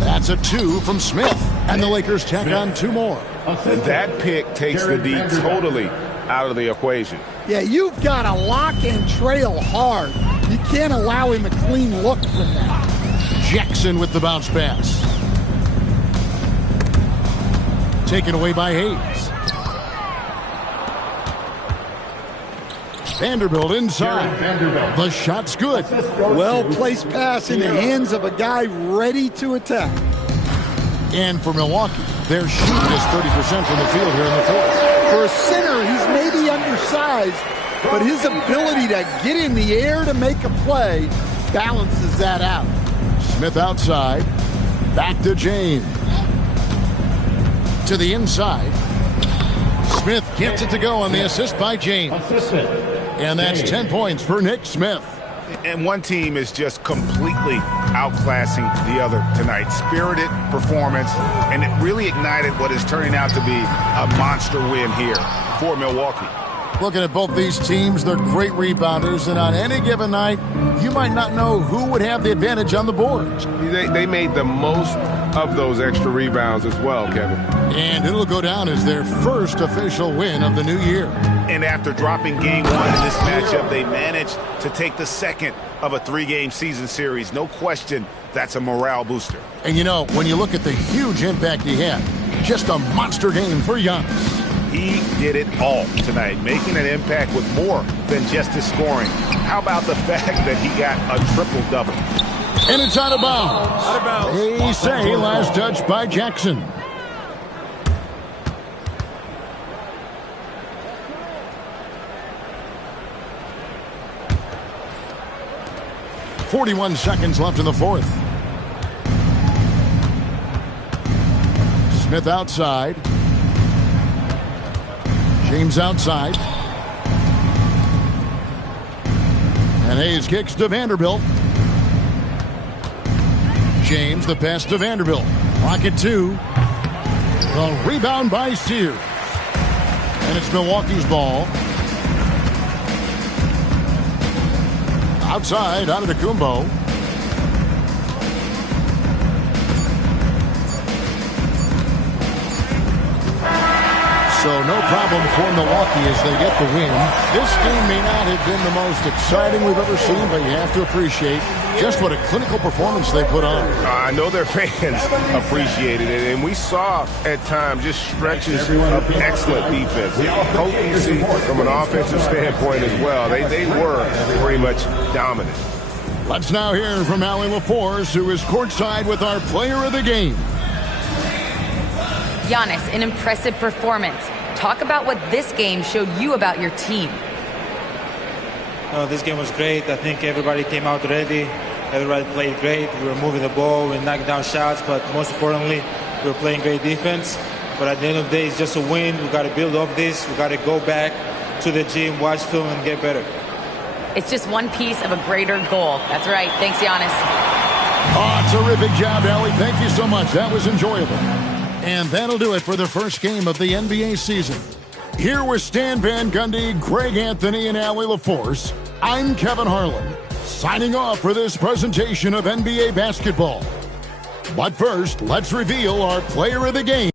That's a 2 from Smith. And the Lakers tack on 2 more. That pick takes the D totally out of the equation. Yeah, you've got to lock and trail hard. You can't allow him a clean look from that. Jackson with the bounce pass. Taken away by Hayes. Vanderbilt inside. The shot's good. Well-placed pass in the hands of a guy ready to attack. And for Milwaukee, their shoot is 30% from the field here in the 4th. For a center, he's maybe undersized, but his ability to get in the air to make a play balances that out. Smith outside. Back to James. To the inside. Smith gets it to go on the assist by James. And that's 10 points for Nick Smith. And one team is just completely outclassing the other tonight. Spirited performance, and it really ignited what is turning out to be a monster win here for Milwaukee. Looking at both these teams, they're great rebounders, and on any given night, you might not know who would have the advantage on the boards. They made the most of those extra rebounds as well, Kevin. And it'll go down as their first official win of the new year. And after dropping game 1 in this matchup, they managed to take the second of a 3-game season series. No question, that's a morale booster. And you know, when you look at the huge impact he had, just a monster game for Giannis. He did it all tonight, making an impact with more than just his scoring. How about the fact that he got a triple-double? And it's out of bounds. They say last touch by Jackson. .41 seconds left in the 4th. Smith outside. James outside. And Hayes kicks to Vanderbilt. James, the pass to Vanderbilt. Clock at 2. The rebound by Sears. And it's Milwaukee's ball. Outside, Antetokounmpo. So no problem for Milwaukee as they get the win. This game may not have been the most exciting we've ever seen, but you have to appreciate just what a clinical performance they put on. I know their fans appreciated it, and we saw at times just stretches of excellent defense. Potency from an offensive standpoint as well. They were pretty much dominant. Let's now hear from Allie LaForce, who is courtside with our player of the game. Giannis, an impressive performance. Talk about what this game showed you about your team. This game was great. I think everybody came out ready. Everybody played great. We were moving the ball. We knocked down shots. But most importantly, we were playing great defense. But at the end of the day, it's just a win. We got to build off this. We got to go back to the gym, watch film, and get better. It's just one piece of a greater goal. That's right. Thanks, Giannis. Oh, terrific job, Allie. Thank you so much. That was enjoyable. And that'll do it for the first game of the NBA season. Here with Stan Van Gundy, Greg Anthony, and Allie LaForce, I'm Kevin Harlan, signing off for this presentation of NBA basketball. But first, let's reveal our player of the game.